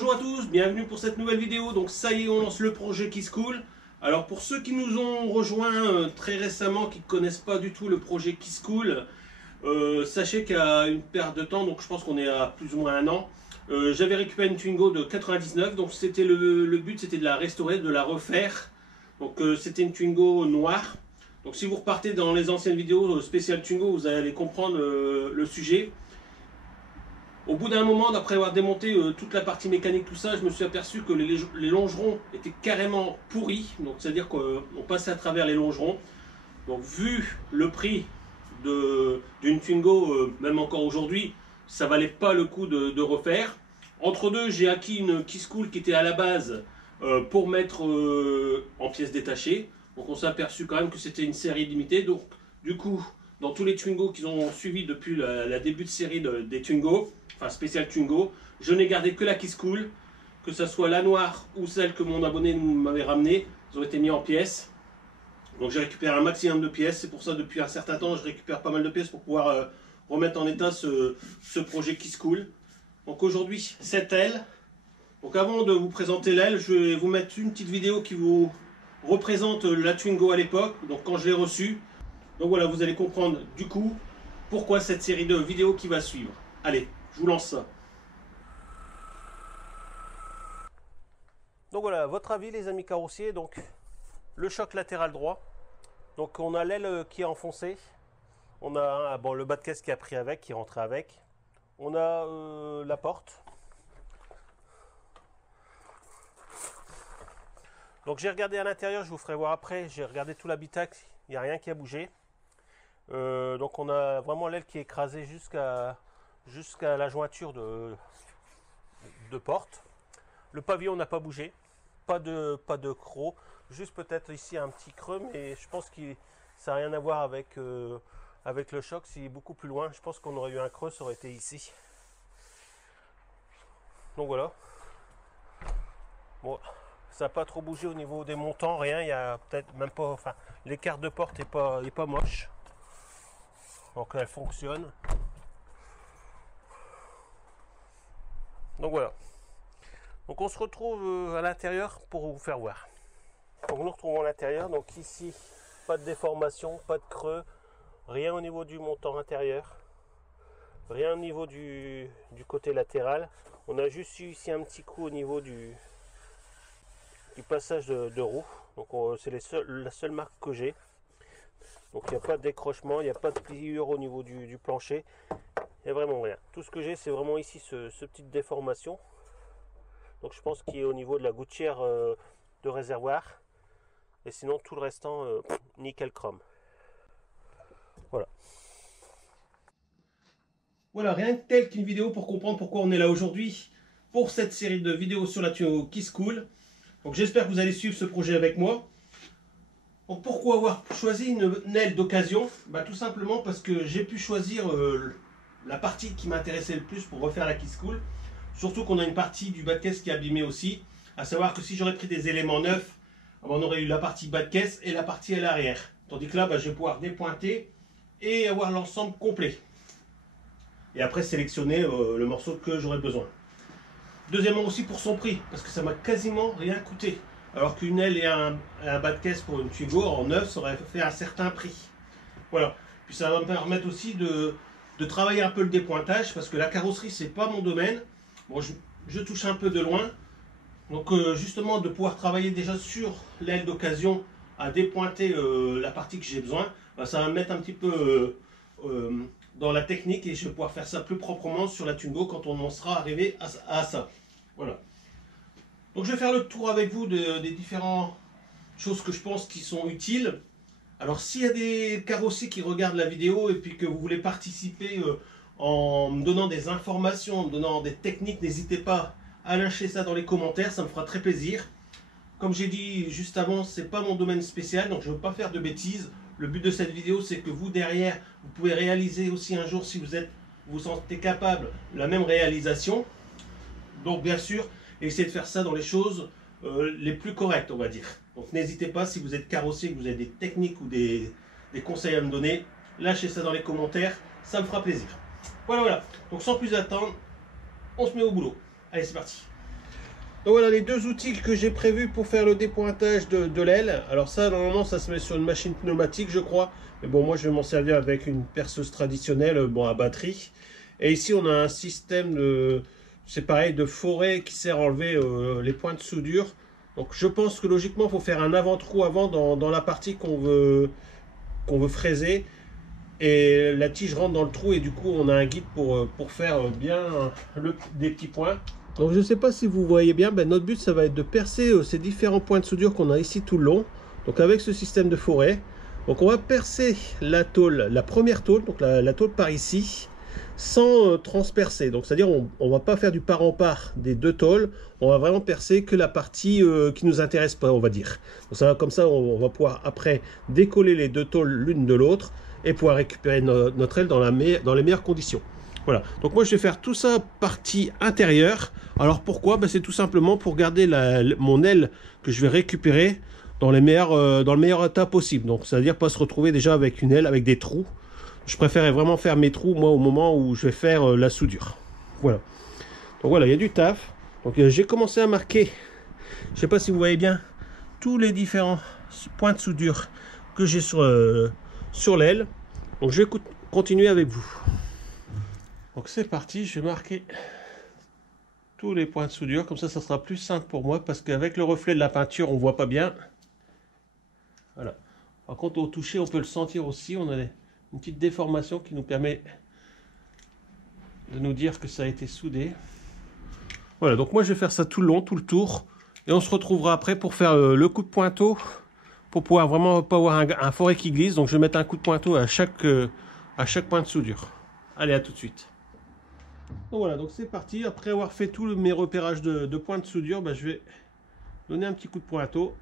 Bonjour à tous, bienvenue pour cette nouvelle vidéo. Donc ça y est, on lance le projet KissCool. Alors pour ceux qui nous ont rejoints très récemment, qui ne connaissent pas du tout le projet KissCool, sachez qu'à une période de temps, donc je pense qu'on est à plus ou moins un an, j'avais récupéré une Twingo de 99, donc c'était le but, c'était de la restaurer, de la refaire. Donc c'était une Twingo noire. Donc si vous repartez dans les anciennes vidéos spéciales Twingo, vous allez comprendre le sujet. Au bout d'un moment, d'après avoir démonté toute la partie mécanique, tout ça, je me suis aperçu que les longerons étaient carrément pourris. Donc c'est-à-dire qu'on passait à travers les longerons. Donc vu le prix d'une Twingo, même encore aujourd'hui, ça valait pas le coup de refaire. Entre deux, j'ai acquis une KissCool qui était à la base pour mettre en pièces détachées. Donc on s'est aperçu quand même que c'était une série limitée. Donc du coup, dans tous les Twingo qu'ils ont suivi depuis la début de série des Twingo, enfin spécial Twingo, je n'ai gardé que la KissCool, que ce soit la noire ou celle que mon abonné m'avait ramenée, ils ont été mis en pièces. Donc j'ai récupéré un maximum de pièces, c'est pour ça depuis un certain temps je récupère pas mal de pièces pour pouvoir remettre en état ce projet KissCool. Donc aujourd'hui cette aile. Donc avant de vous présenter l'aile, je vais vous mettre une petite vidéo qui vous représente la Twingo à l'époque, donc quand je l'ai reçue. Donc voilà, vous allez comprendre du coup pourquoi cette série de vidéos qui va suivre. Allez, je vous lance ça. Donc voilà, votre avis les amis carrossiers, donc le choc latéral droit. Donc on a l'aile qui est enfoncée. On a bon, le bas de caisse qui a pris avec, qui est rentré avec. On a la porte. Donc j'ai regardé à l'intérieur, je vous ferai voir après. J'ai regardé tout l'habitacle, il n'y a rien qui a bougé. Donc on a vraiment l'aile qui est écrasée jusqu'à la jointure de porte. Le pavillon n'a pas bougé, pas de croc, juste peut-être ici un petit creux, mais je pense que ça n'a rien à voir avec le choc. C'est beaucoup plus loin, je pense qu'on aurait eu un creux, ça aurait été ici. Donc voilà. Bon, ça n'a pas trop bougé au niveau des montants, rien, il y a peut-être même pas, enfin l'écart de porte est pas moche. Donc elle fonctionne. Donc voilà. Donc on se retrouve à l'intérieur pour vous faire voir. Donc nous retrouvons à l'intérieur. Donc ici, pas de déformation, pas de creux, rien au niveau du montant intérieur, rien au niveau du côté latéral. On a juste eu ici un petit coup au niveau du passage de roue. Donc c'est la seule marque que j'ai. Donc il n'y a pas de décrochement, il n'y a pas de pliure au niveau du plancher. Il n'y a vraiment rien. Tout ce que j'ai, c'est vraiment ici ce petite déformation. Donc je pense qu'il est au niveau de la gouttière de réservoir. Et sinon tout le restant, nickel chrome. Voilà. Voilà, rien de tel qu'une vidéo pour comprendre pourquoi on est là aujourd'hui pour cette série de vidéos sur la Twingo KissCool. Donc j'espère que vous allez suivre ce projet avec moi. Donc pourquoi avoir choisi une aile d'occasion? Tout simplement parce que j'ai pu choisir la partie qui m'intéressait le plus pour refaire la KissCool. Surtout qu'on a une partie du bas de caisse qui est abîmée aussi. À savoir que si j'aurais pris des éléments neufs, on aurait eu la partie bas de caisse et la partie à l'arrière. Tandis que là, je vais pouvoir dépointer et avoir l'ensemble complet. Et après sélectionner le morceau que j'aurais besoin. Deuxièmement aussi pour son prix, parce que ça m'a quasiment rien coûté. Alors qu'une aile et un bas de caisse pour une Twingo en neuf, ça aurait fait un certain prix. Voilà. Puis ça va me permettre aussi de travailler un peu le dépointage, parce que la carrosserie, c'est pas mon domaine. Bon, je touche un peu de loin. Donc justement, de pouvoir travailler déjà sur l'aile d'occasion à dépointer la partie que j'ai besoin, ça va me mettre un petit peu dans la technique et je vais pouvoir faire ça plus proprement sur la Twingo quand on en sera arrivé à ça. Voilà. Donc je vais faire le tour avec vous des différentes choses que je pense qui sont utiles. Alors s'il y a des carrossiers qui regardent la vidéo et puis que vous voulez participer en me donnant des informations, en me donnant des techniques, n'hésitez pas à lâcher ça dans les commentaires, ça me fera très plaisir. Comme j'ai dit juste avant, c'est pas mon domaine spécial, donc je ne veux pas faire de bêtises. Le but de cette vidéo, c'est que vous derrière, vous pouvez réaliser aussi un jour, si vous sentez capable, la même réalisation. Donc bien sûr, essayez de faire ça dans les choses les plus correctes, on va dire. Donc n'hésitez pas, si vous êtes carrossier, que vous avez des techniques ou des conseils à me donner, lâchez ça dans les commentaires, ça me fera plaisir. Voilà, voilà. Donc sans plus attendre, on se met au boulot. Allez, c'est parti. Donc voilà les deux outils que j'ai prévus pour faire le dépointage de l'aile. Alors ça, normalement, ça se met sur une machine pneumatique, je crois. Mais bon, moi, je vais m'en servir avec une perceuse traditionnelle, bon, à batterie. Et ici, on a un système de, c'est pareil, de forêt qui sert à enlever les points de soudure. Donc je pense que logiquement, il faut faire un avant-trou avant dans la partie qu'on veut fraiser. Et la tige rentre dans le trou et du coup, on a un guide pour faire bien des petits points. Donc je ne sais pas si vous voyez bien, ben, notre but ça va être de percer ces différents points de soudure qu'on a ici tout le long. Donc avec ce système de forêt. Donc on va percer la tôle, la première tôle, donc la tôle par ici, sans transpercer. Donc c'est-à-dire on ne va pas faire du part en part des deux tôles, on va vraiment percer que la partie qui nous intéresse pas, on va dire. Donc ça, comme ça on va pouvoir après décoller les deux tôles l'une de l'autre et pouvoir récupérer notre aile dans les meilleures conditions. Voilà, donc moi je vais faire tout ça partie intérieure. Alors pourquoi? Ben, c'est tout simplement pour garder mon aile que je vais récupérer dans le meilleur état possible. Donc c'est-à-dire pas se retrouver déjà avec une aile avec des trous. Je préférais vraiment faire mes trous moi au moment où je vais faire la soudure. Voilà. Donc voilà, il y a du taf. Donc j'ai commencé à marquer, je sais pas si vous voyez bien, tous les différents points de soudure que j'ai sur l'aile. Donc je vais continuer avec vous. Donc c'est parti, je vais marquer tous les points de soudure, comme ça sera plus simple pour moi, parce qu'avec le reflet de la peinture, on voit pas bien. Voilà. Par contre, au toucher, on peut le sentir aussi, on a une petite déformation qui nous permet de nous dire que ça a été soudé. Voilà, donc moi je vais faire ça tout le long, tout le tour, et on se retrouvera après pour faire le coup de pointeau, pour pouvoir vraiment pas avoir un forêt qui glisse. Donc je vais mettre un coup de pointeau à chaque point de soudure. Allez, à tout de suite. Donc voilà, donc c'est parti. Après avoir fait tous mes repérages de points de soudure, ben, je vais donner un petit coup de pointeau.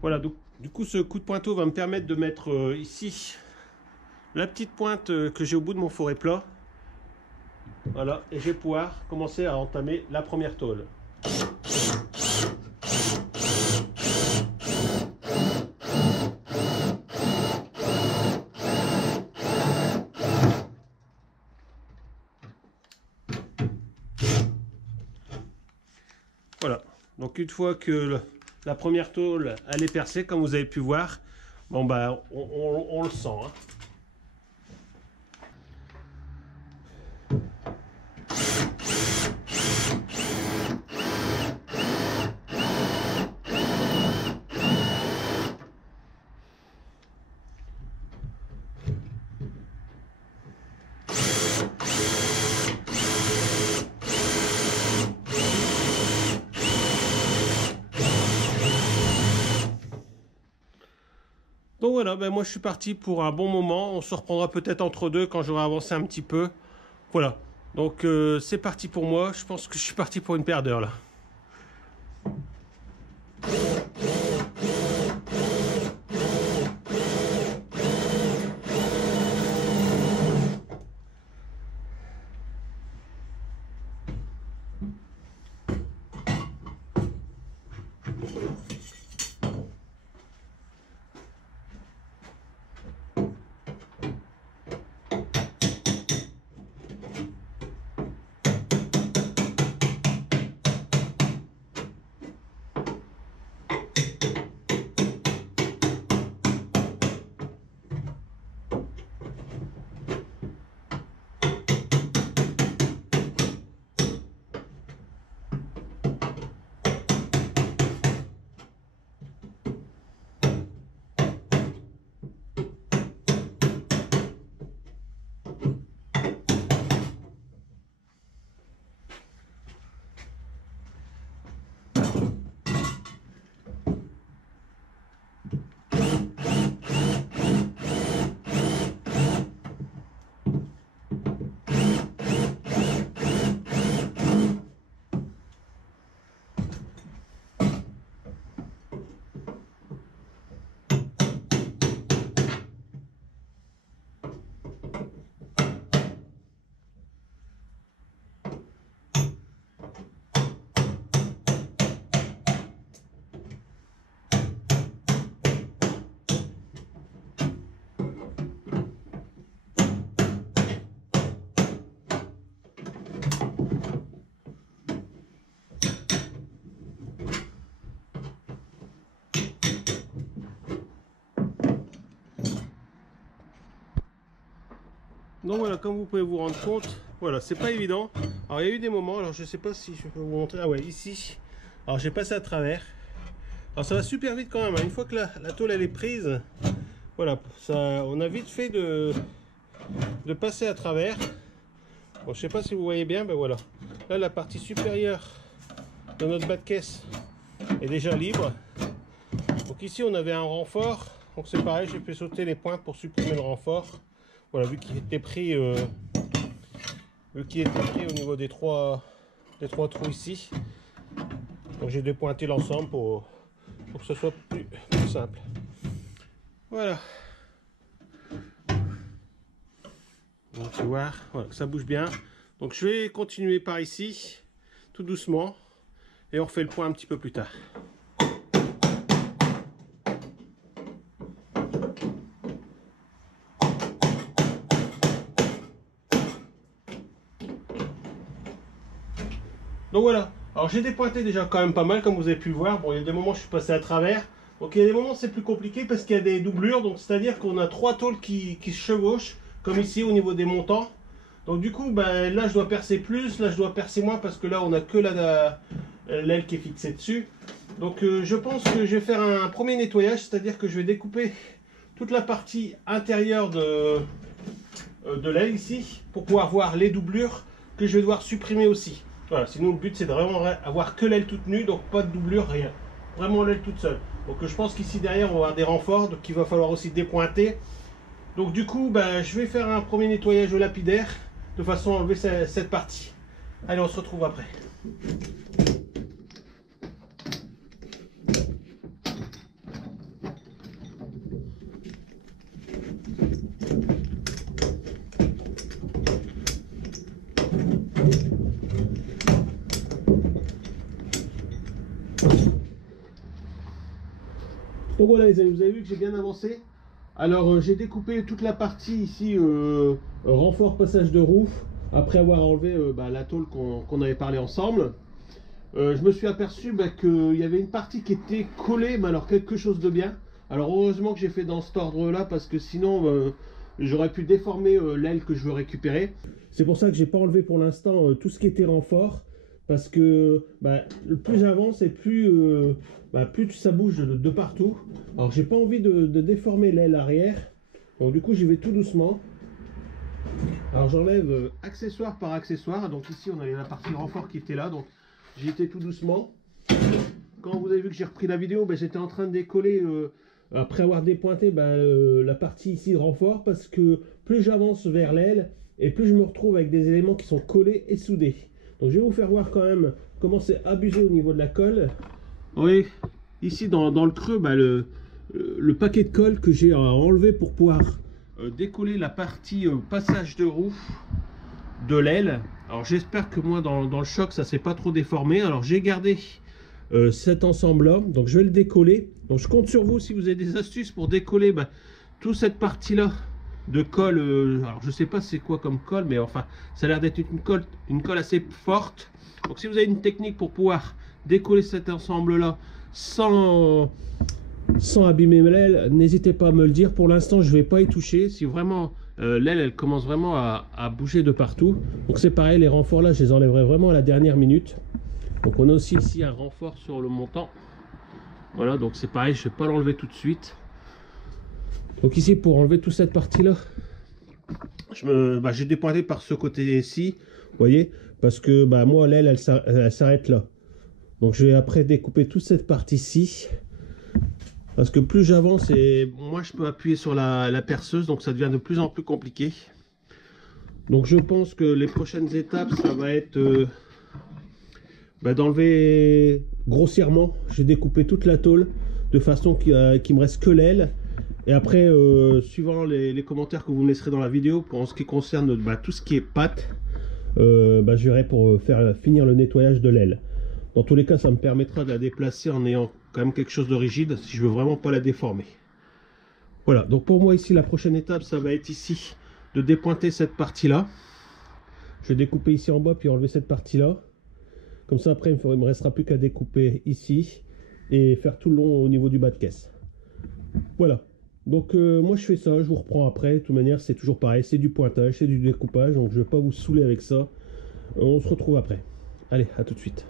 Voilà, donc du coup ce coup de pointeau va me permettre de mettre ici la petite pointe que j'ai au bout de mon forêt plat. Voilà, et je vais pouvoir commencer à entamer la première tôle. Voilà, donc une fois que la première tôle elle est percée, comme vous avez pu voir, bon bah on le sent. Hein. Donc voilà, ben moi je suis parti pour un bon moment. On se reprendra peut-être entre deux quand j'aurai avancé un petit peu. Voilà, donc c'est parti pour moi. Je pense que je suis parti pour une paire d'heures là. Donc voilà, comme vous pouvez vous rendre compte, voilà, c'est pas évident. Alors il y a eu des moments, alors je sais pas si je peux vous montrer. Ah ouais, ici. Alors j'ai passé à travers. Alors ça va super vite quand même, hein. Une fois que la tôle elle est prise, voilà, ça, on a vite fait de passer à travers. Bon, je sais pas si vous voyez bien, ben voilà. Là la partie supérieure de notre bas de caisse est déjà libre. Donc ici on avait un renfort, donc c'est pareil, j'ai fait sauter les pointes pour supprimer le renfort. Voilà, vu qu'il était pris au niveau des trois trous ici. Donc j'ai dépointé l'ensemble pour que ce soit plus simple. Voilà. Donc tu vois, voilà, ça bouge bien. Donc je vais continuer par ici, tout doucement, et on refait le point un petit peu plus tard. Donc voilà, alors j'ai dépointé déjà quand même pas mal comme vous avez pu le voir. Bon, il y a des moments où je suis passé à travers. Donc il y a des moments où c'est plus compliqué parce qu'il y a des doublures. Donc c'est-à-dire qu'on a trois tôles qui se chevauchent, comme ici au niveau des montants. Donc du coup, ben, là je dois percer plus, là je dois percer moins parce que là on a que l'aile qui est fixée dessus. Donc je pense que je vais faire un premier nettoyage, c'est-à-dire que je vais découper toute la partie intérieure de l'aile ici pour pouvoir voir les doublures que je vais devoir supprimer aussi. Voilà, sinon le but c'est de vraiment avoir que l'aile toute nue, donc pas de doublure, rien. Vraiment l'aile toute seule. Donc je pense qu'ici derrière on va avoir des renforts, donc il va falloir aussi dépointer. Donc du coup, ben, je vais faire un premier nettoyage au lapidaire, de façon à enlever cette partie. Allez, on se retrouve après. Donc voilà les amis, vous avez vu que j'ai bien avancé. Alors j'ai découpé toute la partie ici, renfort passage de roue, après avoir enlevé la tôle qu'on avait parlé ensemble. Je me suis aperçu qu'il y avait une partie qui était collée, mais alors quelque chose de bien. Alors heureusement que j'ai fait dans cet ordre là, parce que sinon j'aurais pu déformer l'aile que je veux récupérer. C'est pour ça que j'ai pas enlevé pour l'instant tout ce qui était renfort. Parce que plus j'avance et plus ça bouge de partout. Alors j'ai pas envie de déformer l'aile arrière. Donc du coup j'y vais tout doucement. Alors j'enlève accessoire par accessoire. Donc ici on avait la partie renfort qui était là. Donc j'y étais tout doucement. Quand vous avez vu que j'ai repris la vidéo, j'étais en train de décoller après avoir dépointé la partie ici de renfort. Parce que plus j'avance vers l'aile et plus je me retrouve avec des éléments qui sont collés et soudés. Donc je vais vous faire voir quand même comment c'est abusé au niveau de la colle. Oui, ici dans le creux, le paquet de colle que j'ai enlevé pour pouvoir décoller la partie passage de roue de l'aile. Alors j'espère que moi dans le choc ça s'est pas trop déformé. Alors j'ai gardé cet ensemble là, donc je vais le décoller. Donc je compte sur vous si vous avez des astuces pour décoller toute cette partie là de colle. Alors je sais pas c'est quoi comme colle, mais enfin ça a l'air d'être une colle assez forte. Donc si vous avez une technique pour pouvoir décoller cet ensemble là sans abîmer l'aile, n'hésitez pas à me le dire. Pour l'instant je vais pas y toucher. Si vraiment l'aile elle commence vraiment à bouger de partout, donc c'est pareil, les renforts là je les enlèverai vraiment à la dernière minute. Donc on a aussi ici un renfort sur le montant. Voilà, donc c'est pareil, je vais pas l'enlever tout de suite. Donc ici pour enlever toute cette partie là, j'ai dépointé par ce côté-ci, vous voyez, parce que moi l'aile elle s'arrête là. Donc je vais après découper toute cette partie-ci, parce que plus j'avance et moins je peux appuyer sur la perceuse, donc ça devient de plus en plus compliqué. Donc je pense que les prochaines étapes ça va être d'enlever grossièrement. J'ai découpé toute la tôle de façon qu'il me reste que l'aile. Et après, suivant les commentaires que vous me laisserez dans la vidéo, en ce qui concerne tout ce qui est patte, je verrai pour finir le nettoyage de l'aile. Dans tous les cas, ça me permettra de la déplacer en ayant quand même quelque chose de rigide, si je veux vraiment pas la déformer. Voilà, donc pour moi ici, la prochaine étape, ça va être ici, de dépointer cette partie-là. Je vais découper ici en bas, puis enlever cette partie-là. Comme ça, après, il me restera plus qu'à découper ici, et faire tout le long au niveau du bas de caisse. Voilà. Donc moi je fais ça, je vous reprends après. De toute manière c'est toujours pareil, c'est du pointage, c'est du découpage, donc je vais pas vous saouler avec ça. On se retrouve après. Allez, à tout de suite.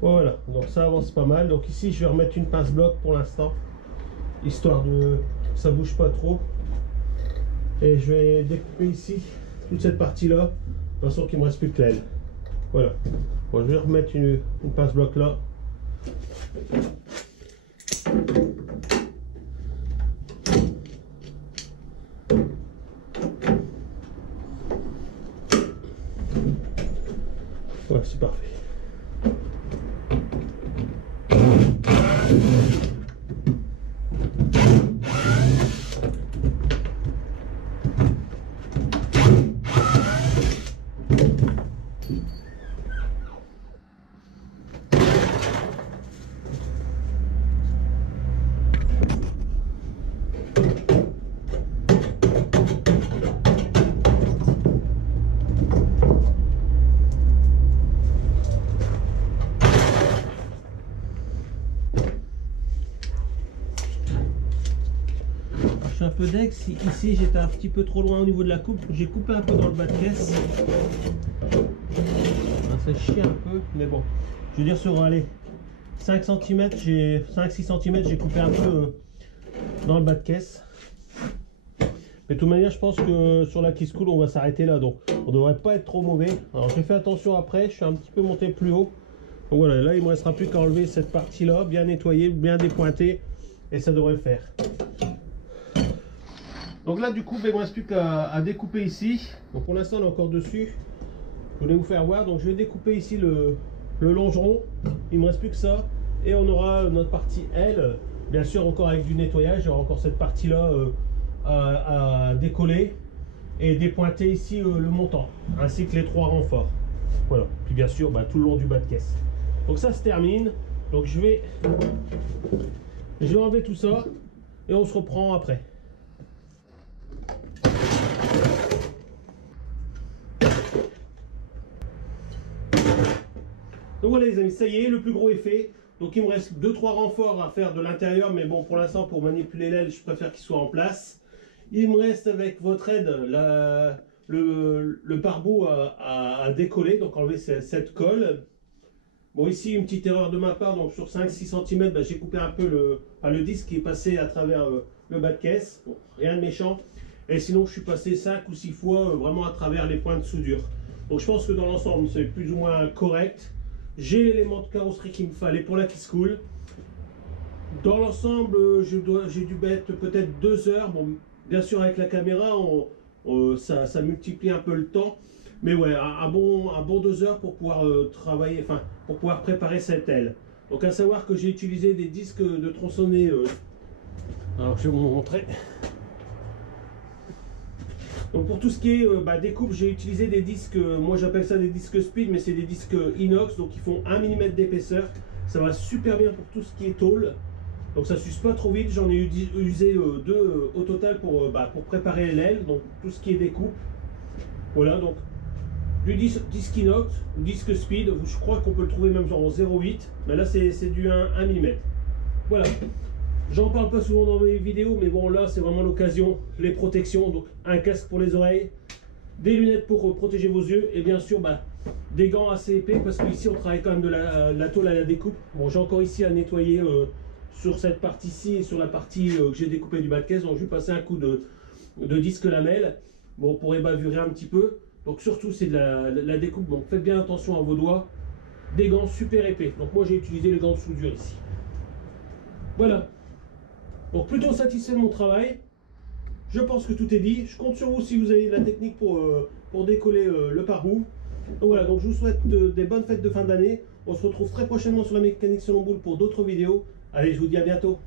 Voilà, donc ça avance pas mal. Donc ici je vais remettre une pince bloc pour l'instant, histoire de ça bouge pas trop. Et je vais découper ici toute cette partie là, de façon qu'il me reste plus que l'aile. Voilà. Bon, je vais remettre une pince bloc là. Voilà, c'est parfait. Je suis un peu deg, ici j'étais un petit peu trop loin au niveau de la coupe, j'ai coupé un peu dans le bas de caisse. Ça chie un peu, mais bon, je veux dire sur allez, 5 cm, 5-6 cm, j'ai coupé un peu dans le bas de caisse. Mais de toute manière, je pense que sur la Keyscool, on va s'arrêter là, donc on devrait pas être trop mauvais. Alors j'ai fait attention après, je suis un petit peu monté plus haut. Donc voilà, là il me restera plus qu'à enlever cette partie là, bien nettoyer, bien dépointer, et ça devrait le faire. Donc là du coup, il ne me reste plus qu'à découper ici. Donc pour l'instant on est encore dessus. Je voulais vous faire voir, donc je vais découper ici le longeron. Il ne me reste plus que ça. Et on aura notre partie aile, bien sûr encore avec du nettoyage. Il y aura encore cette partie là à décoller. Et dépointer ici le montant, ainsi que les 3 renforts. Voilà, puis bien sûr tout le long du bas de caisse. Donc ça se termine. Donc je vais enlever tout ça. Et on se reprend après. Donc voilà les amis, ça y est, le plus gros est fait. Donc il me reste 2-3 renforts à faire de l'intérieur, mais bon pour l'instant pour manipuler l'aile, je préfère qu'il soit en place. Il me reste avec votre aide le pare-bout à décoller, donc enlever cette colle. Bon ici une petite erreur de ma part, donc sur 5-6 cm, j'ai coupé un peu le disque qui est passé à travers le bas de caisse. Bon, rien de méchant. Et sinon je suis passé 5 ou 6 fois vraiment à travers les points de soudure. Donc je pense que dans l'ensemble c'est plus ou moins correct. J'ai l'élément de carrosserie qu'il me fallait pour la Keyscool. Dans l'ensemble, j'ai dû mettre peut-être 2 heures. Bon, bien sûr, avec la caméra, ça multiplie un peu le temps. Mais ouais, un bon 2 heures pour pouvoir travailler, enfin, pour pouvoir préparer cette aile. Donc, à savoir que j'ai utilisé des disques de tronçonnerie. Alors, je vais vous montrer. Donc pour tout ce qui est découpe, j'ai utilisé des disques, moi j'appelle ça des disques speed, mais c'est des disques inox, donc ils font 1 mm d'épaisseur. Ça va super bien pour tout ce qui est tôle. Donc ça s'use pas trop vite, j'en ai usé 2 au total pour préparer l'aile, donc tout ce qui est découpe. Voilà, donc du disque inox, disque speed, je crois qu'on peut le trouver même en 0,8, mais là c'est du 1 mm. Voilà. J'en parle pas souvent dans mes vidéos, mais bon là c'est vraiment l'occasion, les protections, donc un casque pour les oreilles, des lunettes pour protéger vos yeux, et bien sûr des gants assez épais, parce qu'ici on travaille quand même de la tôle à la découpe. Bon, j'ai encore ici à nettoyer sur cette partie-ci et sur la partie que j'ai découpée du bas de caisse, donc je vais passer un coup de disque lamelle, bon, pour ébavurer un petit peu. Donc surtout c'est de la découpe, donc faites bien attention à vos doigts, des gants super épais. Donc moi j'ai utilisé les gants de soudure ici. Voilà. Donc plutôt satisfait de mon travail. Je pense que tout est dit. Je compte sur vous si vous avez de la technique pour décoller le pare-bout. Donc voilà, donc je vous souhaite des bonnes fêtes de fin d'année. On se retrouve très prochainement sur la mécanique selon boule pour d'autres vidéos. Allez, je vous dis à bientôt.